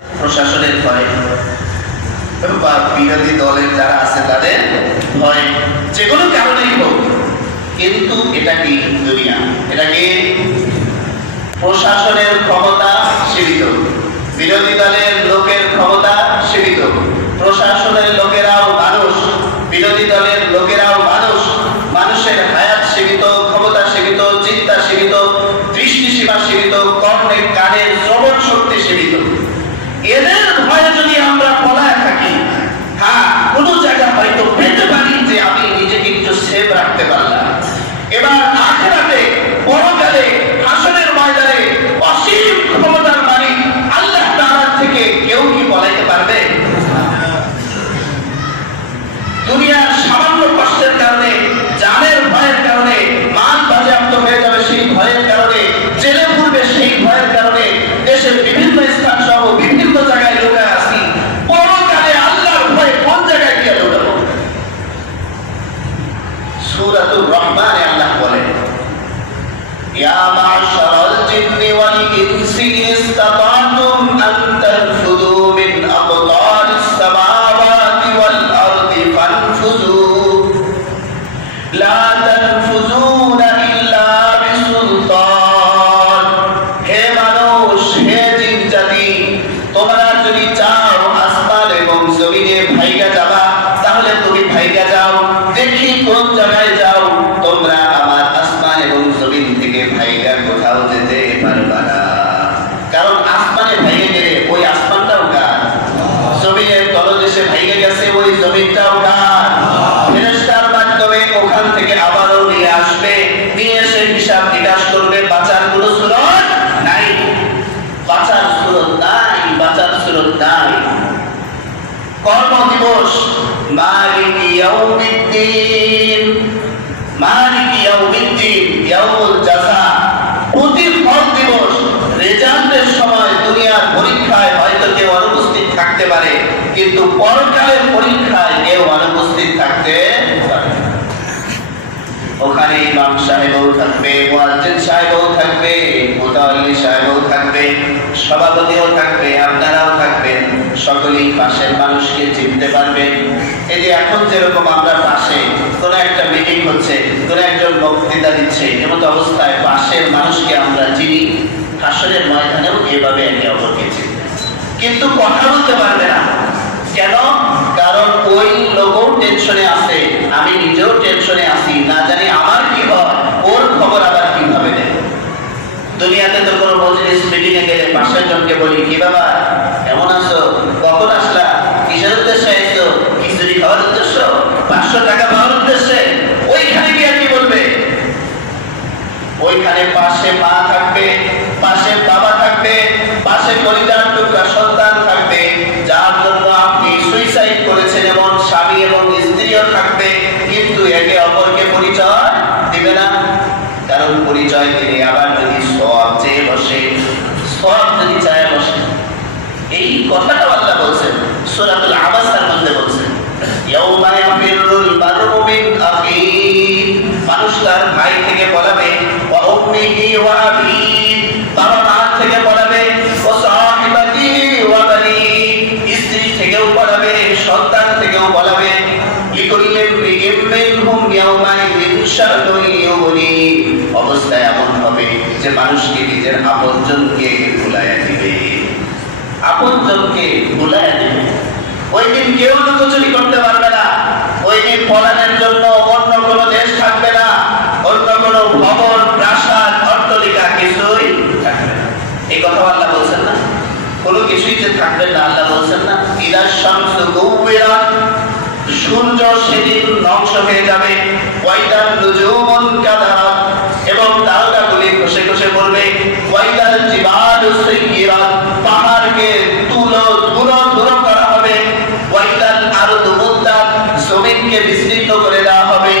প্রশাসনের ভয় বা বিরোধী দলের যারা আছে তাদের ভয়, যে কোনো কারণেই হোক। কিন্তু এটা কি দুনিয়া, এটা কি প্রশাসনের ক্ষমতা সীমিত, বিরোধী দলের লোকের ক্ষমতা সীমিত। প্রশাসনের লোকেরাও মানুষ, বিরোধী দলের লোকেরাও মানুষ। মানুষের হায়াত সীমিত, ক্ষমতা সীমিত, চিন্তা সীমিত, দৃষ্টিসীমা সীমিত, কর্ণের কানের শ্রবণ শক্তি সীমিত। এদের ভয়ে যদি আমরা পলায় থাকি, হ্যাঁ কোনো জায়গা হয়তো পেতে পারি যে আমি নিজেকে একটু সেভ রাখতে পারলাম। এবার আখিরাতে পরকালে হাসরের ময়দানে অসীম ক্ষমতার মালিক আল্লাহ তাআলা থেকে কেউ কি পলাইতে পারবে? দুনিয়ার সামান্য কষ্টের কারণে, জানের ভয়ের কারণে, মান বাজেয়াপ্ত হয়ে যাবে সেই ভয়ের কারণে, জেলে পড়বে সেই ভয়ের কারণে দেশের বিভিন্ন স্থান সহ বিভিন্ন জায়গায় লুকায় আসি। পরকালে আল্লাহর ভয়ে কোন জায়গায় গিয়ে লুকাবো? সূরাতুর রহমানে আল্লাহ বলেন, ইয়া মা'শারাল জিন্নি ওয়াল ইনসি ইসতাতা'তুম আন তানফুযু মিন আকতারিস সামাওয়াতি ওয়াল আরদি ফানফুযু লা তানফুযুনা ইল্লা বিসুলতান। হে মানুষ, হে জিন জাতি, তোমরা যদি চাও আসমান এবং জমিনে ভাইগা যাবা, তাহলে তুমি ভাইগা যাও। দেখি কোন জায়গায় যাও, তোমরা আমার আসমান এবং জমিন থেকে ভাইগা কোথাও যেতে পারবা না। কারণ আসমানে ভাইগে গেলে ওই আসমানটাও কার, জমিনের তলদেশে ভাইগে গেছে ওই জমিনটাও কার। ফেরেশতার মাধ্যমে ওখান থেকে আবারও নিয়ে আসবে, নিয়ে এসে হিসাব নিকাশ করবে। বাঁচার কোনো সুরত নাই, বাঁচার সুরত নাই, বাঁচার সুরত নাই। কর্মদিবস, মালিক ইয়াউমিদ্দিন, মালিক ইয়াউমিদ্দিন, ইয়াউমুল জাযা, প্রতিফল দিবস। রেজাল্টের সময় দুনিয়ার পরীক্ষায় হয়তো কেউ অনুপস্থিত থাকতে পারে, কিন্তু পরকালের পরীক্ষায় কেউ অনুপস্থিত থাকতে পারে। ওখানে ইমাম সাহেবও থাকবে, মুয়াজ্জিন সাহেবও থাকবে, মুতাওয়াল্লি সাহেবও থাকবে, সভাপতিও থাকবে, আপনারাও থাকবেন। সকলেই পাশের মানুষকে চিনতে পারবেন। এই যে এখন যেরকম আমরা পাশে কোনো একটা মিটিং হচ্ছে, কোনো একজন বক্তৃতা দিচ্ছে, এমন অবস্থায় পাশের মানুষকে আমরা চিনি। হাসরের ময়দানেও এভাবে একে অপরকে চিনবে, কিন্তু কথা বলতে পারবে না। কেন? কারণ ওই লোকও টেনশনে আছে, আমি নিজেও টেনশনে আছি, না জানি আমার কি হয়, ওর খবর আবার কিভাবে নেব। দুনিয়াতে তো কোনো মজলিস মিটিং এ গেলে পাশের জনকে বলি, কি বাবা কেমন আছো, কখন আসলা, কিসের উদ্দেশ্যে আইছো, খিচুড়ি খাওয়ার উদ্দেশ্য, 500 টাকা পাওয়ার উদ্দেশ্যে। ওইখানে গিয়ে কি বলবে? ওইখানে পাশে মা থাকবে, পাশে বাবা থাকবে, পাশে কলিজার টুকরা সন্তান থাকবে, যার জন্য আপনি সুইসাইড করেছেন, এমন স্বামী এবং স্ত্রীও থাকবে, কিন্তু একে অপরকে পরিচয় দিবে না। কারণ পরিচয় দিলে আবার যদি সওয়াব চেয়ে বসে, সওয়াব যদি চায় বসে। এই কথাটা আল্লাহ বলছেন সূরাতুল আবাসার মধ্যে বলছেন, ইয়াউমা ইয়াফিরুল মারউ মিন আখিহি, মানুষ তার ভাই থেকে পলাবে, ওয়া উম্মিহি ওয়া আবিহি, বাবা মা থেকে পলাবে, ওয়া সাহিবাতিহি ওয়া বানি, স্ত্রী থেকেও পলাবে, সন্তান থেকেও পলাবে। লিকুল্লি ইমরিইম মিনহুম ইয়াউমাইযিন শা'নুন ইউগনি, অবস্থা এমন হবে যে মানুষকে নিজের আপনজনকে ভুলাইয়া দিবে, আপনজনকে ভুলাইয়া দিবে। ওই দিন কেউ লুকোচুরি করতে পারবে না। ওই দিন পলানোর জন্য অন্য কোনো দেশ থাকবে না, অন্য কোনো ভবন, প্রাসাদ, অট্টালিকা কিছুই থাকবে না। এই কথা আল্লাহ বলছেন না? কোনো কিছুই যে থাকবে না, আল্লাহ বলছেন না? ইদা শামসু কুওয়িরাত, সূর্য সেদিন ধ্বংস হয়ে যাবে। ওয়াইদান নুজুমুন কাদারাত, এবং তারকাগুলি খসে খসে পড়বে। ওয়াইদাল জিবালু সুয়িরাত, পাহাড়কে তুলো ধুলো করা হবে। ওয়াইদাল আরদু মুদ্দাত, জমিনকে বিস্তৃত করে দেওয়া হবে।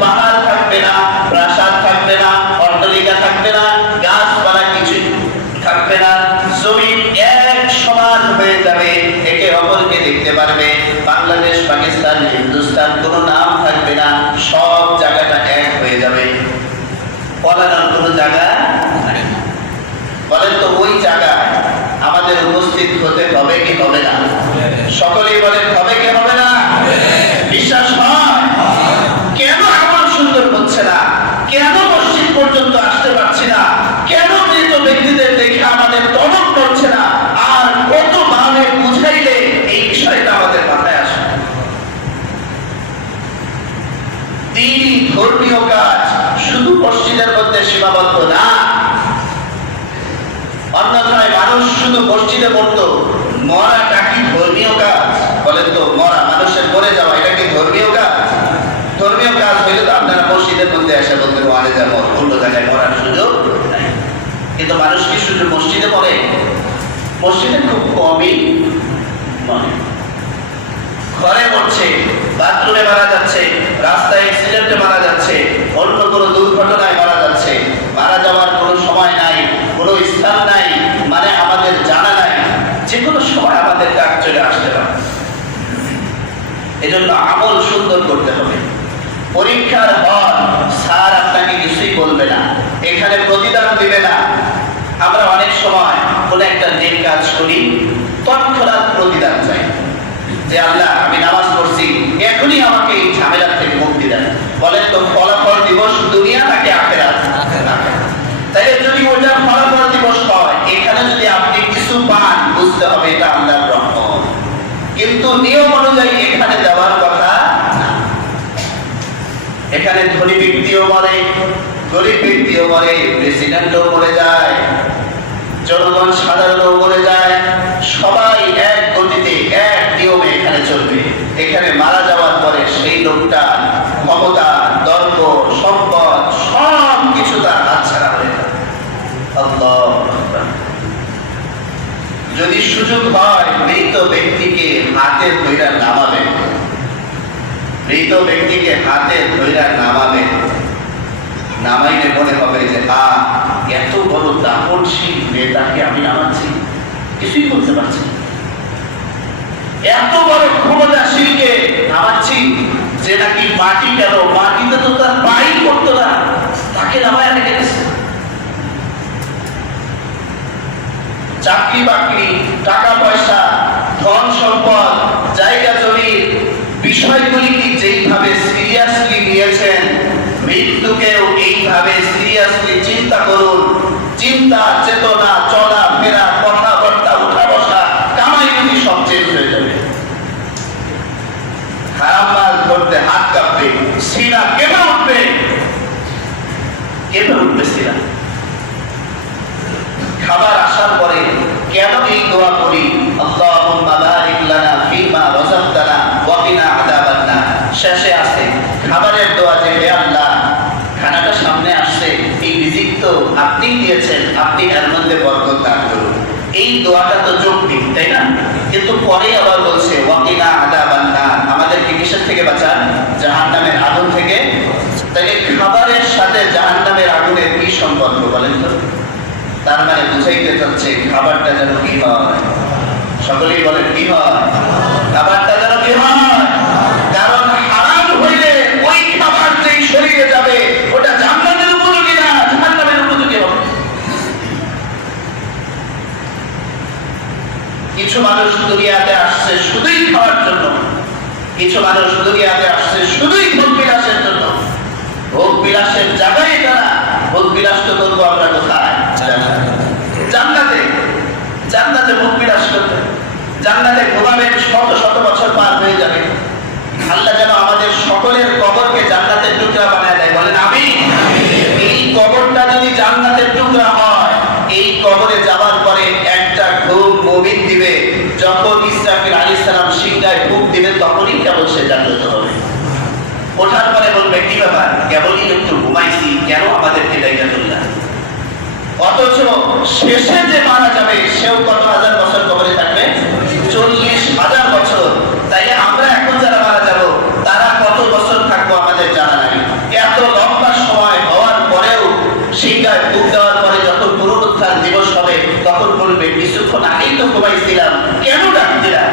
পাহাড় থাকবে না, প্রাসাদ থাকবে না, অট্টালিকা থাকবে না, গাছপালা কিছু থাকবে না। জমিন এক সমান হয়ে যাবে, একে অপরকে দেখতে পারবে। বাংলাদেশ, পাকিস্তান, হিন্দুস্তান কোনো নাম থাকবে না, সব জায়গাটা এক হয়ে যাবে। পলানোর কোনো জায়গা নাই। বলেন তো ওই জায়গায় আমাদের উপস্থিত উপস্থিত হতে হবে কি হবে না? সকলেই বলেন হবে কি হবে না? বিশ্বাস হয়? কেন আমল সুন্দর হচ্ছে না? কেন মসজিদ পর্যন্ত আসতে পারছি না? কেন মৃত ব্যক্তিদের দেখে আমাদের টনক নড়ছে না? আর কত ভাবে বুঝাইলে এই বিষয়টা আমাদের মাথায় আসে? দ্বীনি ধর্মীয় কাজ শুধু মসজিদের মধ্যে সীমাবদ্ধ না। অন্যথায় মানুষ শুধু মসজিদে পড়তো, মরাটা কি ধর্মীয় কাজ? বলেন তো, মরা মানুষের মরে যাওয়া এটা কি ধর্মীয় কাজ? ধর্মীয় কাজ হইলে তো আপনারা মসজিদের মধ্যে এসে বলতেন ওয়ানে যাব, অন্য জায়গায় মরার সুযোগ নাই। কিন্তু মানুষ কি শুধু মসজিদে পড়ে? মসজিদে খুব কমই মরে। ঘরে মরছে, বাথরুমে মারা যাচ্ছে, রাস্তায় অ্যাক্সিডেন্টে মারা যাচ্ছে, অন্য কোনো দুর্ঘটনায় মারা যাচ্ছে। মারা যাওয়ার কোনো সময় নাই, কোনো স্থান নাই, মানে আমাদের জানা নাই। যে কোনো সময় আমাদের ডাক চলে আসতে পারে। এজন্য আমল সুন্দর করতে হবে। পরীক্ষার হল স্যার আপনাকে কিছুই বলবে না, এখানে প্রতিদান দিবে না। আমরা অনেক সময় কোনো একটা নেক কাজ করি, তৎক্ষণাৎ প্রতিদান চাই যে আল্লাহ আমি নামাজ পড়ছি, এখনই আমাকে এই ঝামেলা থেকে মুক্তি দেন। বলেন তো ফলাফল দিবস দুনিয়া নাকি আখিরাত? তাইলে যদি ওটা ফলাফল দিবস হয়, এখানে যদি আপনি কিছু পান, বুঝতে হবে এটা আল্লাহর রহমত। কিন্তু নিয়ম অনুযায়ী এখানে দেওয়ার কথা না। এখানে ধনী ব্যক্তিও মরে, গরিব ব্যক্তিও মরে, প্রেসিডেন্টও মরে যায়, জনগণ সাধারণও মরে যায়। সবাই এক গতিতে এক নিয়মে এখানে চলবে। এখানে মারা যাওয়ার পরে সেই লোকটা ক্ষমতা, দর্প, সম্পদ সব কিছু তার হাতছাড়া হয়ে যাবে। আল্লাহু আকবার। যদি সুযোগ হয় মৃত ব্যক্তিকে হাতে ধইরা নামাবেন, মৃত ব্যক্তিকে হাতে ধইরা নামাবেন, নামাইলে মনে হবে যে এত বড় দাপটশীল নেতাকে আমি নামাচ্ছি, কিছুই বলতে পারছি। এত বড় ক্ষমতাশীলকে নামাচ্ছি যে নাকি মাটি কেন, মাটিতে তো তার পাই করতো না, তাকে নামায় রেখে গেছে। চাকরি বাকরি, টাকা পয়সা, ধন সম্পদ, জায়গা জমির বিষয়গুলিকে যেইভাবে সিরিয়াসলি নিয়েছেন, মৃত্যুকেও এইভাবে সিরিয়াসলি চিন্তা করুন। চিন্তা, চেতনা, চলা ফেরা, কথাবার্তা, উঠা বসা, কামাই যদি সব চেঞ্জ হয়ে যাবে। খারাপ মাল ধরতে হাত কাঁপবে, সিনা কেঁপে উঠবে, কেঁপে উঠবে সিনা। খাবার আসার পরে কেন এই দোয়া করি, আল্লাহুম্মা বারিক লানা ফীমা রাযাকতানা ওয়া কিনা আযাবান নার। শেষে আছে খাবারের দোয়া যে হে আল্লাহ, খানাটা সামনে আসছে, এই রিজিক তো আপনি দিয়েছেন, আপনি এর মধ্যে বরকত দান করুন। এই দোয়াটা তো যৌক্তিক, তাই না? কিন্তু পরে আবার বলছে ওয়া কিনা আযাবান নার, আমাদেরকে কিসের থেকে বাঁচান? জাহান্নামের আগুন থেকে। তাহলে খাবারের সাথে জাহান্নামের আগুনের কি সম্পর্ক বলেন তো? তার মানে বুঝাইতে চাচ্ছে খাবারটা যেন কি হয়, সকলেই বলেন কি হয়? খাবারটা যেন কি হয়? কারণ হারাম হইলে ওই খাবার যেই শরীরে যাবে ওটা জান্নাতের উপযোগী না, জাহান্নামের উপযোগী হবে। কিছু মানুষ দুনিয়াতে আসছে শুধুই খাওয়ার জন্য, কিছু মানুষ দুনিয়াতে আসছে শুধুই ভোগ বিলাসের জন্য। ভোগ বিলাসের জায়গায় তারা ভোগ বিলাস তো করবো আমরা কোথায়? জান্নাতে। জান্নাতে ভোগ বিলাস করতে, জান্নাতে ঘুমাবেন, শত শত বছর পার হয়ে যাবে। আল্লাহ যেন আমাদের সকলের কবরকে জান্নাতের টুকরা বানায় দেয়, বলেন আমিন। এই কবরটা যদি জান্নাতের টুকরা হয়, এই কবরে যাওয়ার পরে একটা ঘুম মুমিন দিবে, যখন ইসরাফিল আলাইহিস সালাম সিংহায় ফুঁক দিবে তখনই কেবল সে জান্নাতে হবে। ওঠার পরে বলবে কি ব্যাপার, কেবলই একটু ঘুমাইছি, কেন আমাদেরকে ডাইকা তুললা? অথচ শেষে যে মারা যাবে সেও কত হাজার বছর কবরে থাকবে? 40,000 বছর। তাইলে আমরা এখন যারা মারা যাব তারা কত বছর থাকবো আমাদের জানা নাই। এত লম্বা সময় হওয়ার পরেও সিংহায় ফুঁক দেওয়ার পরে যখন পুনরুত্থান দিবস হবে তখন বলবে কিছুক্ষণ আগেই তো ঘুমাইছিলাম, কেন ডাক দিলাম?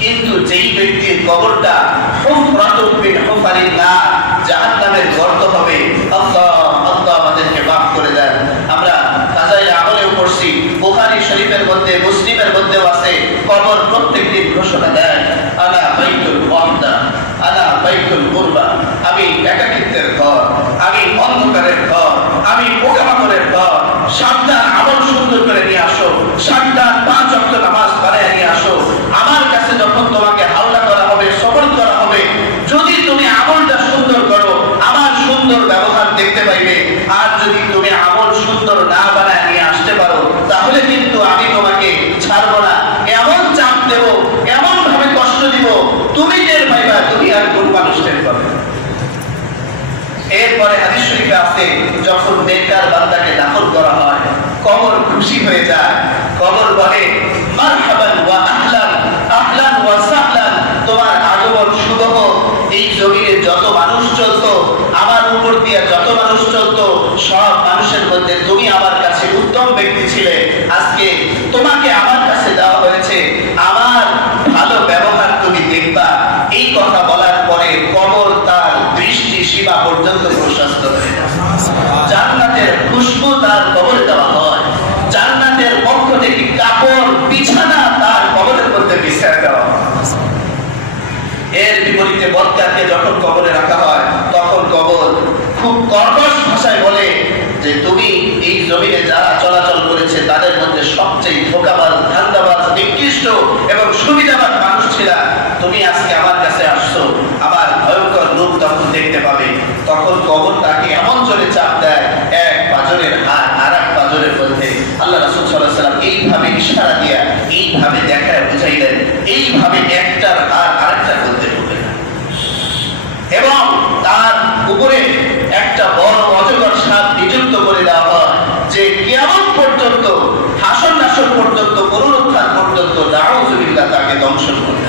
কিন্তু যেই ব্যক্তির কবরটা হুফরাতুন মিন হুফারিন নার, জাহান্নামের গর্ত হবে, আল্লাহ আল্লাহ আমাদেরকে মাফ করে দেন। আমরা কাজায়ে আমলেও পড়ছি, বুখারী শরীফের মধ্যে, মুসলিমের মধ্যেও করেছে, আমার ভালো ব্যবহার তুমি দেখবা। এই কথা বলার পরে কবর তার দৃষ্টি সীমা পর্যন্ত প্রশস্ত হয়ে যায়। জান্নাতের খুশবু তার কবরে দেওয়া হয়, জান্নাতের পক্ষ থেকে কাপড় বিছানা তার কবরের মধ্যে বিছায় দেওয়া হয়। এর বিপরীতে বদকারকে যখন কবরে রাখা হয় তখন কবর খুব কর্কশ ভাষায় বলে যে তুমি এই জমিনে যারা চলাচল করেছে তাদের মধ্যে সবচেয়ে ধোঁকাবাজ, ধান্দাবাজ, নিকৃষ্ট এবং সুবিধাবাদ মানুষ ছিলা, তুমি আজকে আমার কাছে আসছো, আমার ভয়ঙ্কর রূপ তখন দেখতে পাবে। তখন কবর তাকে এমন জোরে চাপ দেয়, এক পাজরের হাড় আর এক পাজরের মধ্যে। আল্লাহ রাসূল সাল্লাল্লাহু আলাইহি ওয়াসাল্লাম এইভাবে ইশারা দিয়া এইভাবে দেখায় বুঝাইলেন, এইভাবে একটার হাড় আরেকটার মধ্যে ঢুকে যায় এবং তার উপরে একটা বড় অজগর সাপ নিযুক্ত করে দেওয়া হয় যে কিয়ামত পর্যন্ত, হাসর নাসর পর্যন্ত, পুনরুত্থান পর্যন্ত নাউযুবিল্লাহ তাকে দংশন করবে।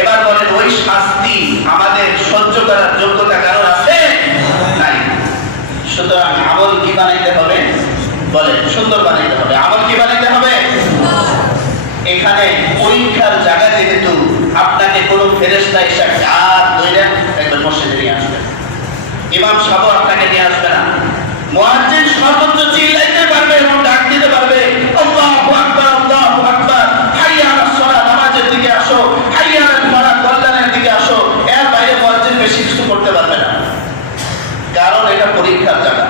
এবার বলেন ওই শাস্তি আমাদের সহ্য করার যোগ্যতা কারণ আছে? নাই। সুতরাং আমল কি বানাইতে হবে? বলেন সুন্দর বানাইতে হবে। আমল কি বানাইতে হবে? এখানে পরীক্ষার জায়গা যেহেতু আপনাকে কোনো ফেরেশতা এসে হাত ধরে একবার মসজিদে নিয়ে আসবে, ইমাম সাহেব আপনাকে নিয়ে আসবে না, মুয়াজ্জিন সর্বোচ্চ চিল্লাইতে পারবে এবং ডাক দিতে পারবে, আল্লাহু আকবার, আল্লাহু আকবার, হাইয়া আলাস সালাত, নামাজের দিকে আসো, হাইয়া আলাল ফালাহ, কল্যাণের দিকে আসো। এর বাইরে মুয়াজ্জিন বেশি কিছু করতে পারবে না, কারণ এটা পরীক্ষার জায়গা।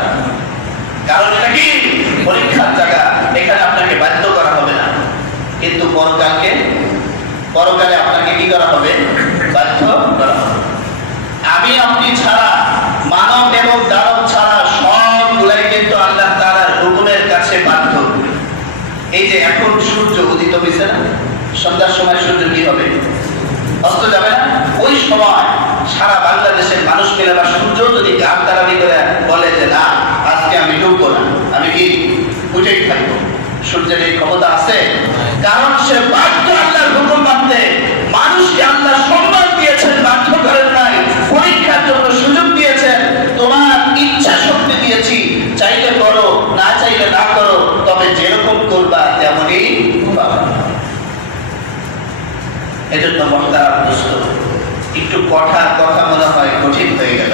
কারণ এটা কি? পরীক্ষার জায়গা। এখানে আপনাকে বাধ্য করা হবে না, কিন্তু পরকালে আপনাকে কি করা হবে? বাধ্য করা হবে। আমি আপনি ছাড়া, মানব এবং দানব ছাড়া সবগুলাই কিন্তু আল্লাহ তাআলার হুকুমের কাছে বাধ্য। এই যে এখন সূর্য উদিত হয়েছে না, সন্ধ্যার সময় সূর্য কি হবে? অস্ত যাবে না? ওই সময় সারা বাংলাদেশের মানুষ মিলে বা সূর্য যদি গান তারাবি করে বলে যে না আজকে আমি ডুববো না, আমি কি উঠেই থাকবো, সূর্যের এই ক্ষমতা আছে? কারণ সে বাধ্য আল্লাহর হুকুম মানতে। মানুষকে আল্লাহ সম্মান দিয়েছেন, বাধ্য করেন নাই, পরীক্ষার জন্য সুযোগ দিয়েছেন, তোমার ইচ্ছা শক্তি দিয়েছি, চাইলে করো, না চাইলে না করো, তবে যেরকম করবা তেমনই পাবা। এজন্য মুহতারাম দোস্ত, একটু কথা মনে হয় কঠিন হয়ে গেল,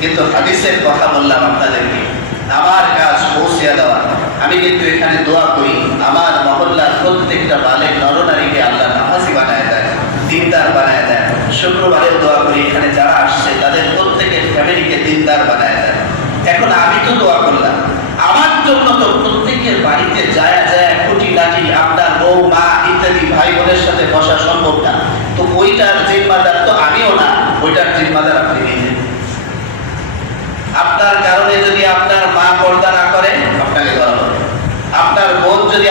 কিন্তু হাদিসের কথা বললাম আপনাদেরকে, আমার কাজ পৌঁছে দেওয়া। আমি কিন্তু এখানে দোয়া করি আমার মহল্লার প্রত্যেকটা বালেক নরনারীকে আল্লাহ নামাজি বানায় দেয়, দিনদার বানায় দেয়। শুক্রবারেও দোয়া করি এখানে যারা আসছে তাদের প্রত্যেকের ফ্যামিলিকে দিনদার বানায় দেয়। এখন আমি তো দোয়া করলাম, আমার জন্য তো প্রত্যেকের বাড়িতে যায় খুঁটিনাটি আপনার বউ, মা ইত্যাদি ভাই বোনের সাথে বসা সম্ভব না, তো ওইটার জিম্মাদার তো আমিও না, ওইটার জিম্মাদার আপনি নিজে। আপনার কারণে যদি আপনার মা পর্দা না করে আপনাকে করা হবে, আপনার বোন যদি